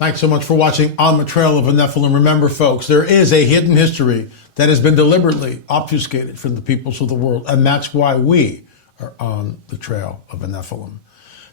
Thanks so much for watching On the Trail of a Nephilim. Remember, folks, there is a hidden history that has been deliberately obfuscated from the peoples of the world, and that's why we are on the trail of a Nephilim.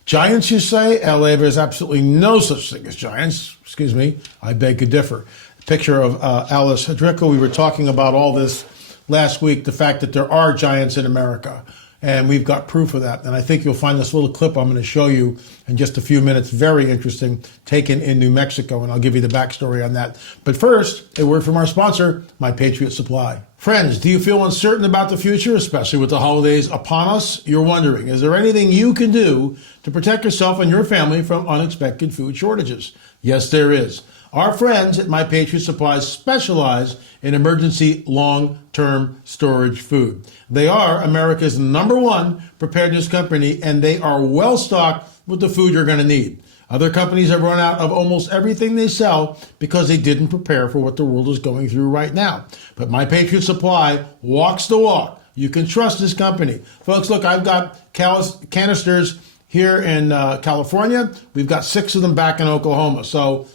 Giants, you say? LA, there's absolutely no such thing as giants. Excuse me, I beg to differ. Picture of Alice Hardrecka. We were talking about all this last week, the fact that there are giants in America. And we've got proof of that. And I think you'll find this little clip I'm going to show you in just a few minutes, very interesting, taken in New Mexico. And I'll give you the backstory on that. But first, a word from our sponsor, My Patriot Supply. Friends, do you feel uncertain about the future, especially with the holidays upon us? You're wondering, is there anything you can do to protect yourself and your family from unexpected food shortages? Yes, there is. Our friends at My Patriot Supply specialize in emergency long-term storage food. They are America's #1 preparedness company, and they are well-stocked with the food you're going to need. Other companies have run out of almost everything they sell because they didn't prepare for what the world is going through right now. But My Patriot Supply walks the walk. You can trust this company. Folks, look, I've got canisters here in California. We've got 6 of them back in Oklahoma. So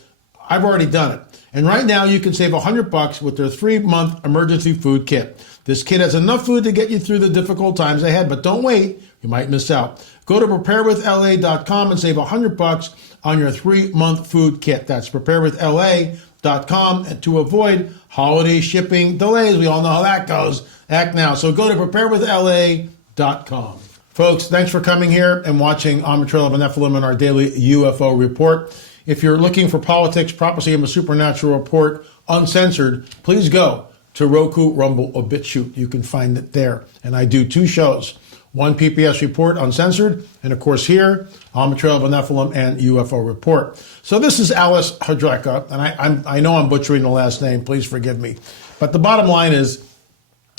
I've already done it. And right now you can save $100 with their 3-month emergency food kit. This kit has enough food to get you through the difficult times ahead, but don't wait, you might miss out. Go to preparewithla.com and save $100 on your 3-month food kit. That's preparewithla.com, and to avoid holiday shipping delays. We all know how that goes. Act now. So go to preparewithla.com. Folks, thanks for coming here and watching On the Trail of a Nephilim in our daily UFO report. If you're looking for politics, prophecy, and the supernatural report uncensored, please go to Roku, Rumble, or Bitchute. You can find it there. And I do 2 shows, one pp&s report uncensored, and of course here, On the Trail of a Nephilim and UFO report. So this is Alice Hardrecka, and I know I'm butchering the last name, please forgive me. But the bottom line is,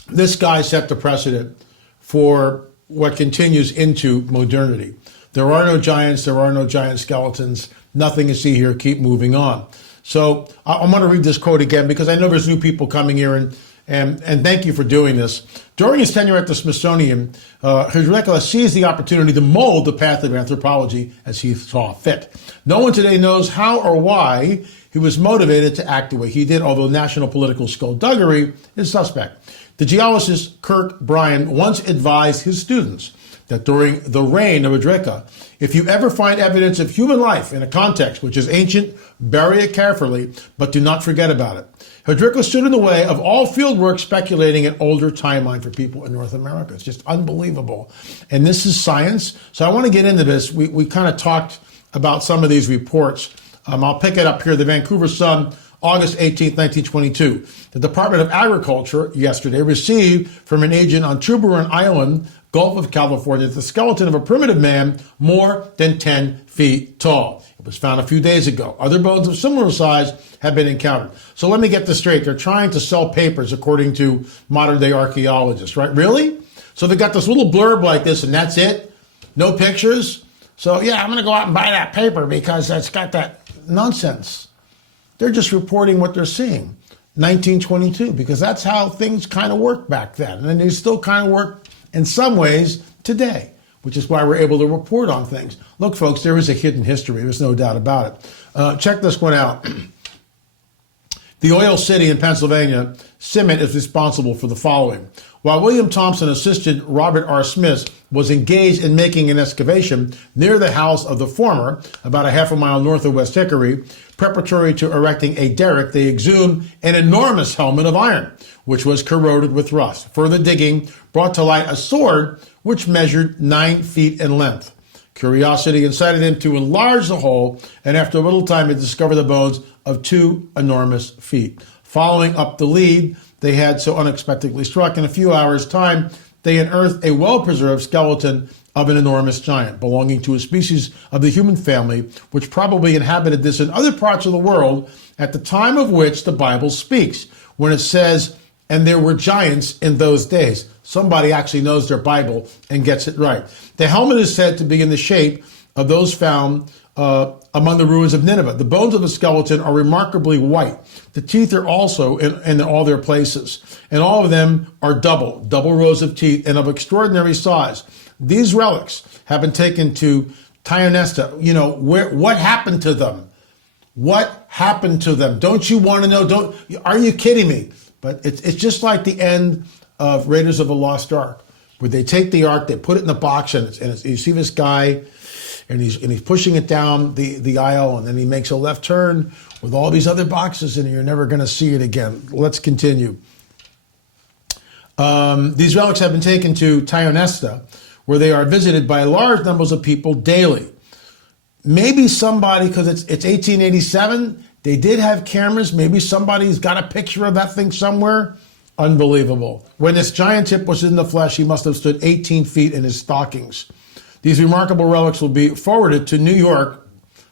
this guy set the precedent for what continues into modernity. There are no giants, there are no giant skeletons, nothing to see here, keep moving on. So I'm going to read this quote again because I know there's new people coming here, and thank you for doing this. During his tenure at the Smithsonian, Hardrecka seized the opportunity to mold the path of anthropology as he saw fit. No one today knows how or why he was motivated to act the way he did, although national political skullduggery is suspect. The geologist Kirk Bryan once advised his students that during the reign of Hardrecka, if you ever find evidence of human life in a context which is ancient, bury it carefully, but do not forget about it. Hardrecka stood in the way of all fieldwork speculating an older timeline for people in North America. It's just unbelievable. And this is science. So I want to get into this. We kind of talked about some of these reports. I'll pick it up here. The Vancouver Sun, August 18, 1922. The Department of Agriculture yesterday received from an agent on Tuburan Island, Gulf of California, the skeleton of a primitive man more than 10 feet tall. It was found a few days ago. Other bones of similar size have been encountered. So let me get this straight. They're trying to sell papers according to modern day archaeologists, right? Really? So they got this little blurb like this and that's it? No pictures? So yeah, I'm going to go out and buy that paper because it's got that nonsense. They're just reporting what they're seeing. 1922, because that's how things kind of worked back then. And they still kind of work in some ways today, which is why we're able to report on things. Look, folks, there is a hidden history. There's no doubt about it. Check this one out. The oil city in Pennsylvania, Simmet, is responsible for the following. While William Thompson assisted Robert R. Smith was engaged in making an excavation near the house of the former, about a half a mile north of West Hickory, preparatory to erecting a derrick, they exhumed an enormous helmet of iron, which was corroded with rust. Further digging brought to light a sword which measured 9 feet in length. Curiosity incited him to enlarge the hole, and after a little time he discovered the bones of 2 enormous feet. Following up the lead they had so unexpectedly struck, in a few hours' time they unearthed a well-preserved skeleton of an enormous giant belonging to a species of the human family which probably inhabited this in other parts of the world at the time of which the Bible speaks, when it says, and there were giants in those days. Somebody actually knows their Bible and gets it right. The helmet is said to be in the shape of those found among the ruins of Nineveh. The bones of the skeleton are remarkably white. The teeth are also in all their places, and all of them are double rows of teeth and of extraordinary size. These relics have been taken to Tionesta. You know, what happened to them? What happened to them? Don't you want to know? Are you kidding me? But it's just like the end of Raiders of the Lost Ark, where they take the ark, they put it in the box, and you see this guy, and he's pushing it down the aisle, and then he makes a left turn with all these other boxes, and you're never going to see it again. Let's continue. These relics have been taken to Tionesta, where they are visited by large numbers of people daily. Maybe somebody, because it's 1887, they did have cameras. Maybe somebody's got a picture of that thing somewhere. Unbelievable. When this giant tip was in the flesh, he must have stood 18 feet in his stockings. These remarkable relics will be forwarded to New York,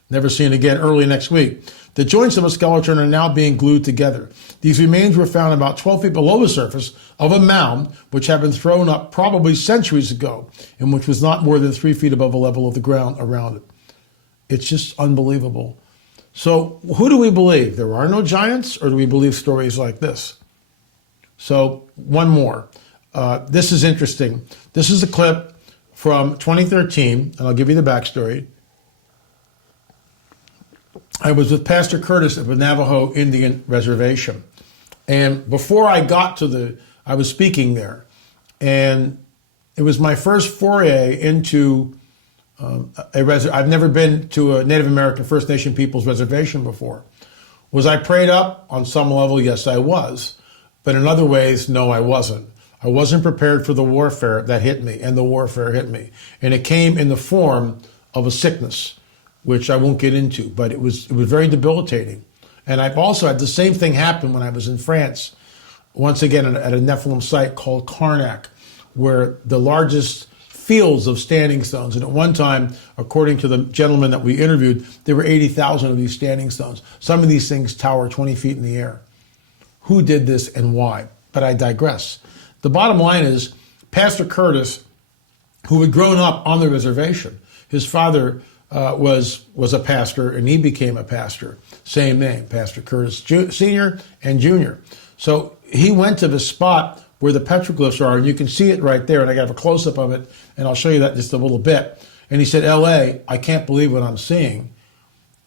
never seen again, early next week. The joints of a skeleton are now being glued together. These remains were found about 12 feet below the surface of a mound, which had been thrown up probably centuries ago, and which was not more than 3 feet above the level of the ground around it. It's just unbelievable. So who do we believe? There are no giants, or do we believe stories like this? So one more. This is interesting. This is a clip from 2013, and I'll give you the backstory. I was with Pastor Curtis at the Navajo Indian Reservation. And before I got to I was speaking there. And it was my first foray into I've never been to a Native American First Nation people's reservation before. Was I prayed up? On some level, yes, I was. But in other ways, no, I wasn't. I wasn't prepared for the warfare that hit me, and the warfare hit me. And it came in the form of a sickness, which I won't get into, but it was very debilitating. And I've also had the same thing happen when I was in France, once again at a Nephilim site called Karnak, where the largest fields of standing stones. And at one time, according to the gentleman that we interviewed, there were 80,000 of these standing stones. Some of these things tower 20 feet in the air. Who did this and why? But I digress. The bottom line is, Pastor Curtis, who had grown up on the reservation, his father was a pastor, and he became a pastor. Same name, Pastor Curtis Sr. and Jr. So he went to the spot where the petroglyphs are, and you can see it right there, and I got a close-up of it, and I'll show you that in just a little bit. And he said, L.A., I can't believe what I'm seeing.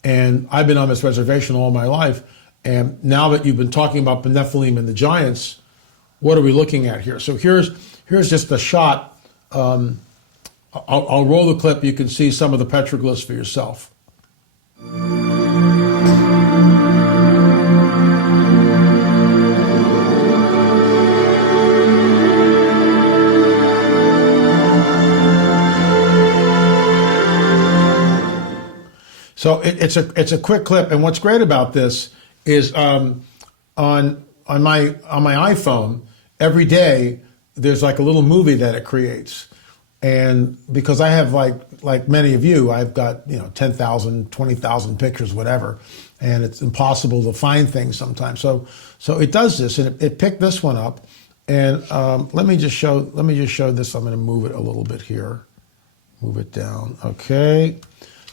And I've been on this reservation all my life, and now that you've been talking about the Nephilim and the giants, what are we looking at here? So here's just a shot. I'll roll the clip. You can see some of the petroglyphs for yourself. So it's a quick clip, and what's great about this is on my iPhone every day there's like a little movie that it creates, and because I have like many of you, I've got 10,000, 20,000 pictures, whatever, and it's impossible to find things sometimes. So it does this, and it picked this one up, and let me just show this. I'm going to move it a little bit here, move it down. Okay.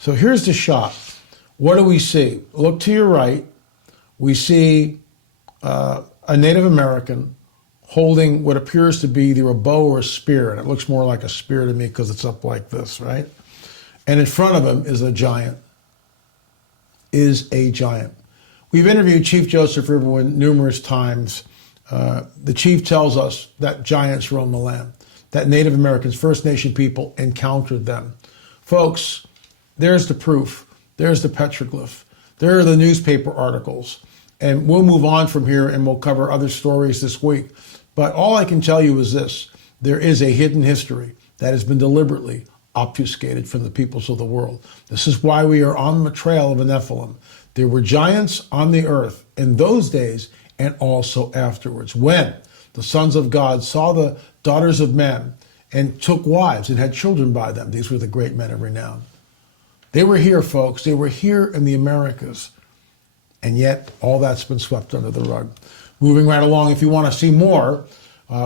So here's the shot. What do we see? Look to your right. We see a Native American holding what appears to be either a bow or a spear, and it looks more like a spear to me because it's up like this, right? And in front of him is a giant. We've interviewed Chief Joseph Riverwind numerous times. The chief tells us that giants roam the land, that Native Americans, First Nation people, encountered them. Folks, there's the proof. There's the petroglyph. There are the newspaper articles. And we'll move on from here, and we'll cover other stories this week. But all I can tell you is this. There is a hidden history that has been deliberately obfuscated from the peoples of the world. This is why we are on the trail of a Nephilim. There were giants on the earth in those days and also afterwards, when the sons of God saw the daughters of men and took wives and had children by them. These were the great men of renown. They were here, folks. They were here in the Americas. And yet, all that's been swept under the rug. Moving right along, if you want to see more,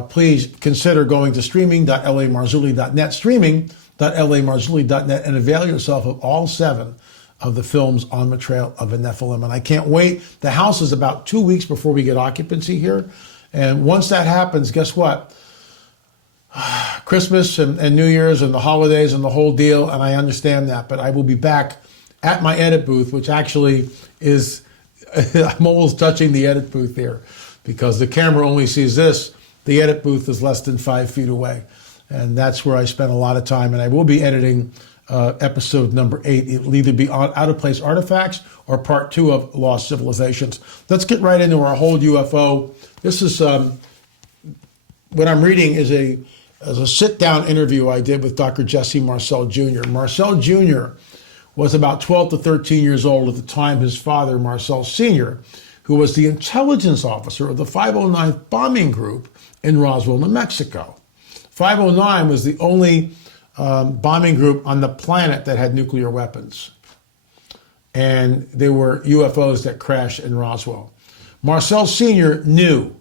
please consider going to streaming.lamarzulli.net, streaming.lamarzulli.net, and avail yourself of all 7 of the films on the trail of a Nephilim. And I can't wait. The house is about 2 weeks before we get occupancy here. And once that happens, guess what? Christmas and New Year's and the holidays and the whole deal, and I understand that, but I will be back at my edit booth, which actually is, I'm almost touching the edit booth here because the camera only sees this. The edit booth is less than 5 feet away. And that's where I spend a lot of time. And I will be editing episode number 8. It'll either be on out of place artifacts or part 2 of Lost Civilizations. Let's get right into our whole UFO. This is what I'm reading is a sit-down interview I did with Dr. Jesse Marcel Jr. Marcel Jr. was about 12 to 13 years old at the time. His father, Marcel Sr., who was the intelligence officer of the 509th Bombing Group in Roswell, New Mexico. 509 was the only bombing group on the planet that had nuclear weapons. And there were UFOs that crashed in Roswell. Marcel Sr. knew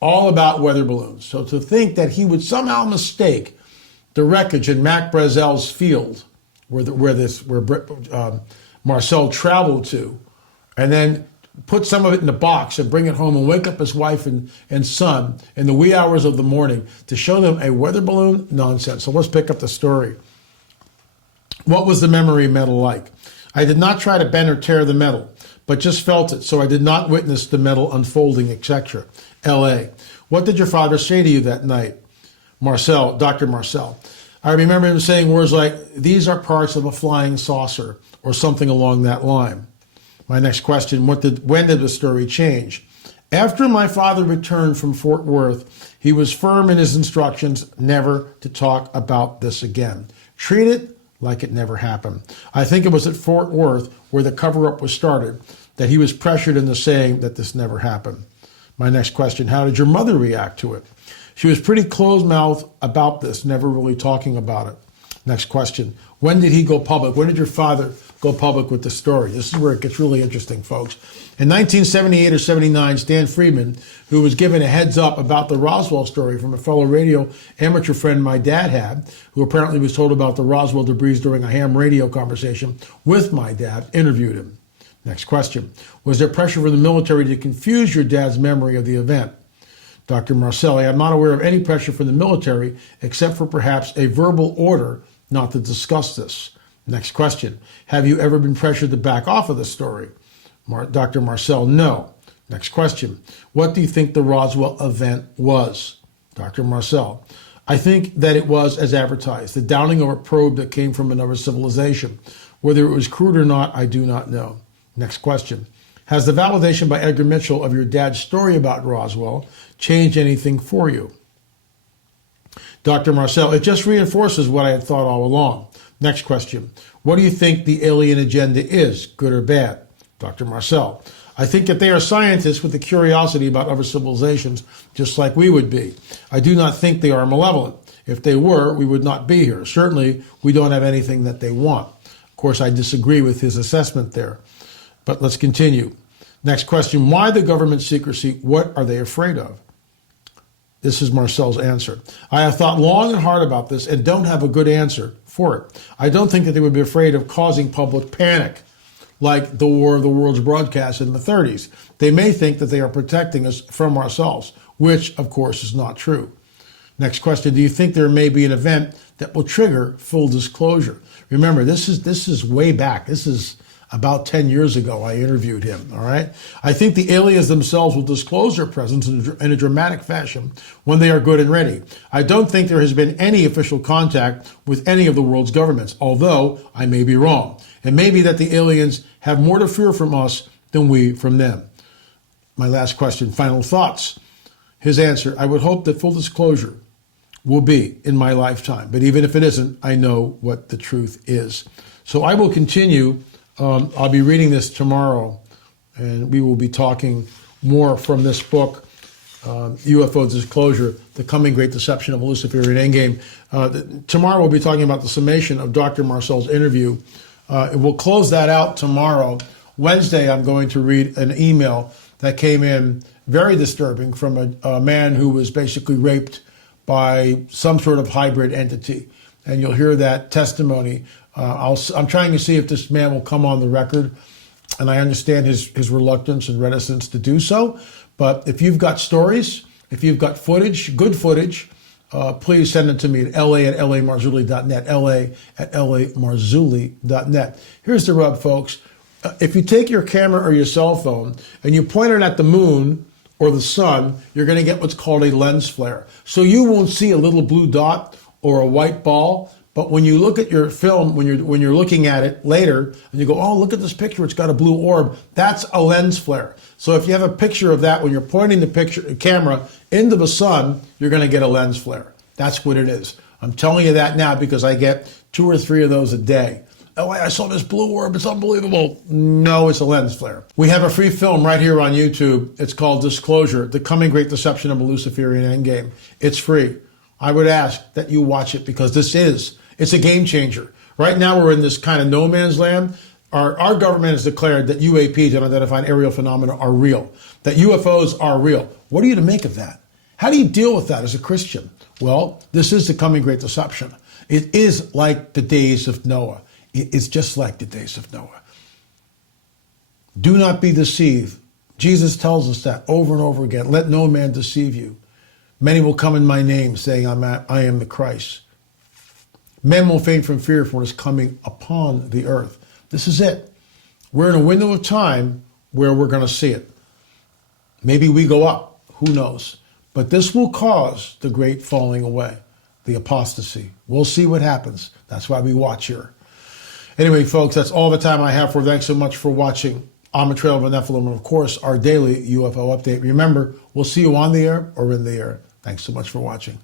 all about weather balloons. So to think that he would somehow mistake the wreckage in Mac Brazel's field, where Marcel traveled to, and then put some of it in a box and bring it home and wake up his wife and son in the wee hours of the morning to show them a weather balloon? Nonsense. So let's pick up the story. What was the memory metal like? I did not try to bend or tear the metal, but just felt it, so I did not witness the metal unfolding, etc. L.A. What did your father say to you that night? Marcel, Dr. Marcel. I remember him saying words like, "These are parts of a flying saucer," or something along that line. My next question, when did the story change? After my father returned from Fort Worth, he was firm in his instructions never to talk about this again. Treat it like it never happened. I think it was at Fort Worth where the cover-up was started that he was pressured into saying that this never happened. My next question, how did your mother react to it? She was pretty closed-mouthed about this, never really talking about it. Next question, when did he go public? When did your father go public with the story? This is where it gets really interesting, folks. In 1978 or 79, Stan Friedman, who was given a heads up about the Roswell story from a fellow radio amateur friend my dad had, who apparently was told about the Roswell debris during a ham radio conversation with my dad, interviewed him. Next question, was there pressure from the military to confuse your dad's memory of the event? Dr. Marcelli, I'm not aware of any pressure from the military except for perhaps a verbal order not to discuss this. Next question. Have you ever been pressured to back off of the story? Dr. Marcel, no. Next question. What do you think the Roswell event was? Dr. Marcel, I think that it was as advertised, the downing of a probe that came from another civilization. Whether it was crude or not, I do not know. Next question. Has the validation by Edgar Mitchell of your dad's story about Roswell changed anything for you? Dr. Marcel, it just reinforces what I had thought all along. Next question. What do you think the alien agenda is, good or bad? Dr. Marcel, I think that they are scientists with a curiosity about other civilizations, just like we would be. I do not think they are malevolent. If they were, we would not be here. Certainly, we don't have anything that they want. Of course, I disagree with his assessment there. But let's continue. Next question. Why the government secrecy? What are they afraid of? This is Marcel's answer. I have thought long and hard about this and don't have a good answer for it. I don't think that they would be afraid of causing public panic, like the War of the Worlds broadcast in the 30s. They may think that they are protecting us from ourselves, which, of course, is not true. Next question. Do you think there may be an event that will trigger full disclosure? Remember, this is way back. This is about 10 years ago I interviewed him, all right? I think the aliens themselves will disclose their presence in a dramatic fashion when they are good and ready. I don't think there has been any official contact with any of the world's governments, although I may be wrong. It may be that the aliens have more to fear from us than we from them. My last question, final thoughts. His answer, I would hope that full disclosure will be in my lifetime, but even if it isn't, I know what the truth is. So I will continue. I'll be reading this tomorrow, and we will be talking more from this book, UFO Disclosure, The Coming Great Deception of a Luciferian Endgame. Tomorrow we'll be talking about the summation of Dr. Marcel's interview. We'll close that out tomorrow. Wednesday, I'm going to read an email that came in, very disturbing, from a man who was basically raped by some sort of hybrid entity. And you'll hear that testimony. I'm trying to see if this man will come on the record, and I understand his reluctance and reticence to do so. But if you've got stories, if you've got footage, good footage, please send it to me at la@lamarzulli.net, la@lamarzulli.net. Here's the rub, folks. If you take your camera or your cell phone and you point it at the moon or the sun, you're going to get what's called a lens flare. So you won't see a little blue dot or a white ball, but when you look at your film, when you're looking at it later, and you go, oh, look at this picture, it's got a blue orb, that's a lens flare. So if you have a picture of that, when you're pointing the camera into the sun, you're going to get a lens flare. That's what it is. I'm telling you that now because I get 2 or 3 of those a day. Oh, I saw this blue orb, it's unbelievable. No, it's a lens flare. We have a free film right here on YouTube. It's called Disclosure, The Coming Great Deception of a Luciferian Endgame. It's free. I would ask that you watch it because it's a game changer. Right now we're in this kind of no man's land. Our government has declared that UAPs, unidentified aerial phenomena, are real, that UFOs are real. What are you to make of that? How do you deal with that as a Christian? Well, this is the coming great deception. It is like the days of Noah. It's just like the days of Noah. Do not be deceived. Jesus tells us that over and over again. Let no man deceive you. Many will come in my name saying, I am the Christ. Men will faint from fear for what is coming upon the earth. This is it. We're in a window of time where we're going to see it. Maybe we go up. Who knows? But this will cause the great falling away, the apostasy. We'll see what happens. That's why we watch here. Anyway, folks, that's all the time I have for. Thanks so much for watching On the Trail of a Nephilim, and of course, our daily UFO update. Remember, we'll see you on the air or in the air. Thanks so much for watching.